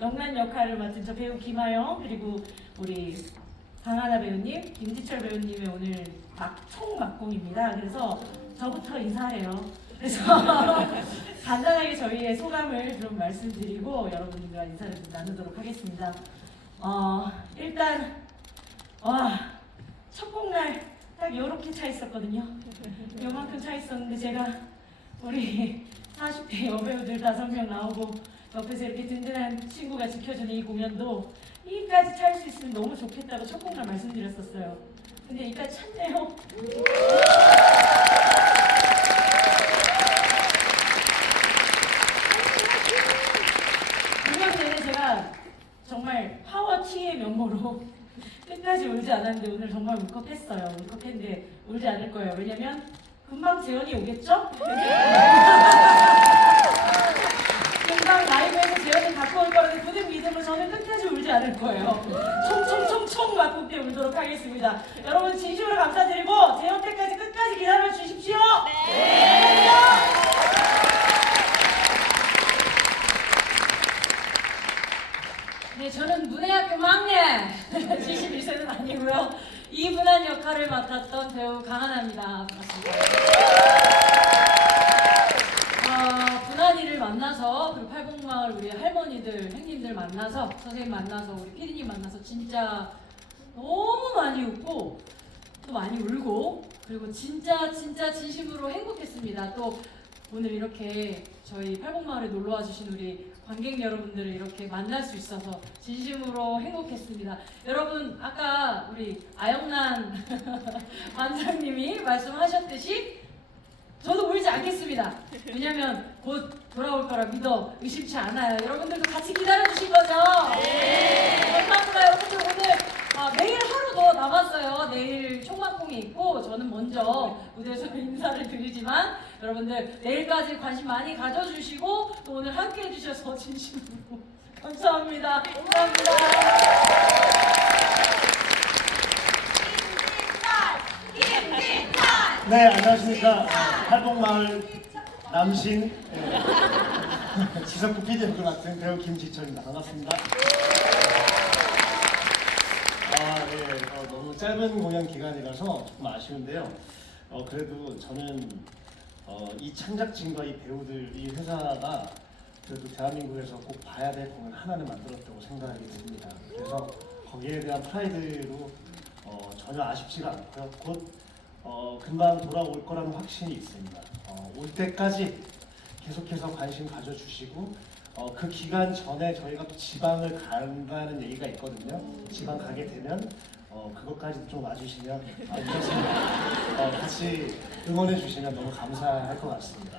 영란 역할을 맡은 저 배우 김하영 그리고 우리 강하나 배우님, 김지철 배우님의 오늘 막총 막공입니다. 그래서 저부터 인사해요. 그래서 간단하게 저희의 소감을 좀 말씀드리고 여러분들과 인사를 좀 나누도록 하겠습니다. 어, 일단 와, 첫 곡날 딱 요렇게 차 있었거든요. 요만큼 차 있었는데 제가 우리 40대 여배우들 다섯 명 나오고 옆에서 이렇게 든든한 친구가 지켜주는 이 공연도 이까지 찰 수 있으면 너무 좋겠다고 첫 곡날 말씀드렸었어요. 근데 이까지 찼네요. 공연 내내 제가 정말 파워티의 면모로 끝까지 울지 않았는데 오늘 정말 울컥했어요. 울컥했는데 울지 않을 거예요. 왜냐면 금방 재현이 오겠죠? 금방 라이브에서 재현이 갖고 올 거라는 굳은 믿음으로 저는 끝까지 울지 않을 거예요. 총총총총 맞고 때 울도록 하겠습니다. 여러분 진심으로 감사드리고 재현 때까지 끝까지 기다려 주십시오. 네. 네, 저는 문해학교 막내 71세는 아니고요. 이분한 역할을 맡았던 배우 강하나입니다. 반갑습니다. 어, 분한이를 만나서 그리고 팔공마을 우리 할머니들, 행님들 만나서 선생님 만나서 우리 피디님 만나서 진짜 너무 많이 웃고 또 많이 울고 그리고 진짜 진짜 진심으로 행복했습니다. 또 오늘 이렇게 저희 팔공마을에 놀러와 주신 우리 관객 여러분들을 이렇게 만날 수 있어서 진심으로 행복했습니다. 여러분 아까 우리 아영란 관장님이 말씀하셨듯이 저도 울지 않겠습니다. 왜냐면 곧 돌아올 거라 믿어 의심치 않아요. 여러분들도 같이 기다려 주신 거죠? 네. 감사합니다. 여러분들 오늘 아, 내일 하루 더 남았어요. 내일 총막공이 있고 저는 먼저 인사를 드리지만 여러분들 내일까지 관심 많이 가져주시고 또 오늘 함께 해주셔서 진심으로 감사합니다. 감사합니다. 네, 안녕하십니까. 팔복마을 남신 예, 지석구 PD 역을 맡은 배우 김지철입니다. 반갑습니다. 아, 예, 어, 너무 짧은 공연 기간이라서 조금 아쉬운데요. 어, 그래도 저는 어, 이 창작진과 이 배우들, 이 회사가 그래도 대한민국에서 꼭 봐야 될 공연 하나를 만들었다고 생각하게 됩니다. 그래서 거기에 대한 프라이드로 어, 전혀 아쉽지가 않고요. 곧 어, 금방 돌아올 거라는 확신이 있습니다. 어, 올 때까지 계속해서 관심 가져주시고 어, 그 기간 전에 저희가 또 지방을 간다는 얘기가 있거든요. 지방 가게 되면 어, 그것까지 좀 와주시면 아, 이렇습니다. 어, 같이 응원해 주시면 너무 감사할 것 같습니다.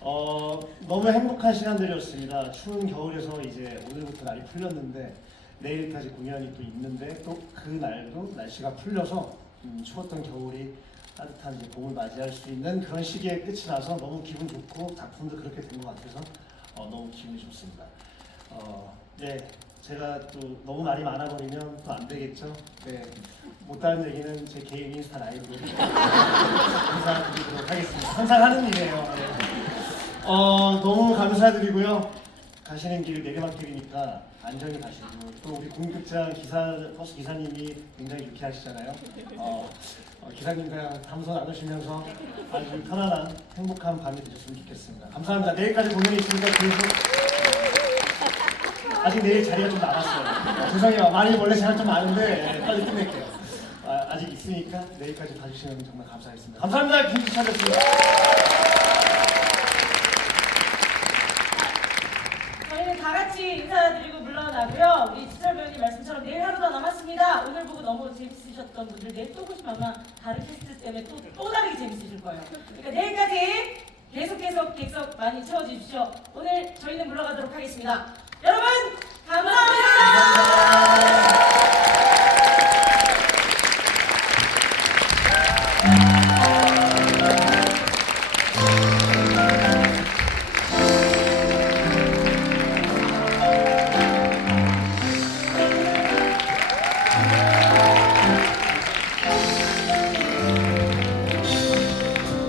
어, 너무 행복한 시간들이었습니다. 추운 겨울에서 이제 오늘부터 날이 풀렸는데 내일까지 공연이 또 있는데 또 그 날도 날씨가 풀려서 음, 추웠던 겨울이 따뜻한 이제 봄을 맞이할 수 있는 그런 시기에 끝이 나서 너무 기분 좋고 작품도 그렇게 된 것 같아서 어, 너무 기분이 좋습니다. 어, 네, 제가 또 너무 말이 많아 버리면 또 안 되겠죠. 네, 못다는 얘기는 제 개인 인스타 라이브로 감사드리도록 하겠습니다. 항상 하는 일이에요. 네. 어, 너무 감사드리고요. 가시는 길 내리막길이니까 안전히 가시고 또 우리 공급장 기사 버스 기사님이 굉장히 유쾌하시잖아요. 어, 어, 기사님과 담소 나누시면서 아주 편안한 행복한 밤이 되셨으면 좋겠습니다. 감사합니다. 내일까지 공연이 있으니까 계속 아직 내일 자리가 좀 남았어요. 어, 죄송해요. 많이 원래 시간 좀 많은데 예, 빨리 끝낼게요. 아, 아직 있으니까 내일까지 봐주시면 정말 감사하겠습니다. 감사합니다. 김지찬이었습니다. 저희는 다 같이 인사드리고 물러나고요. 우리 지철 배우님 말씀처럼 내일 하루 더 남았습니다. 오늘 보고 너무 재밌으셨던 분들 내일 또 보시면 아마 다른 캐스트 때문에 또, 또 다르게 재밌으실 거예요. 그러니까 내일까지 계속해서 객석 많이 채워주십시오. 오늘 저희는 물러가도록 하겠습니다. 여러분 감사합니다.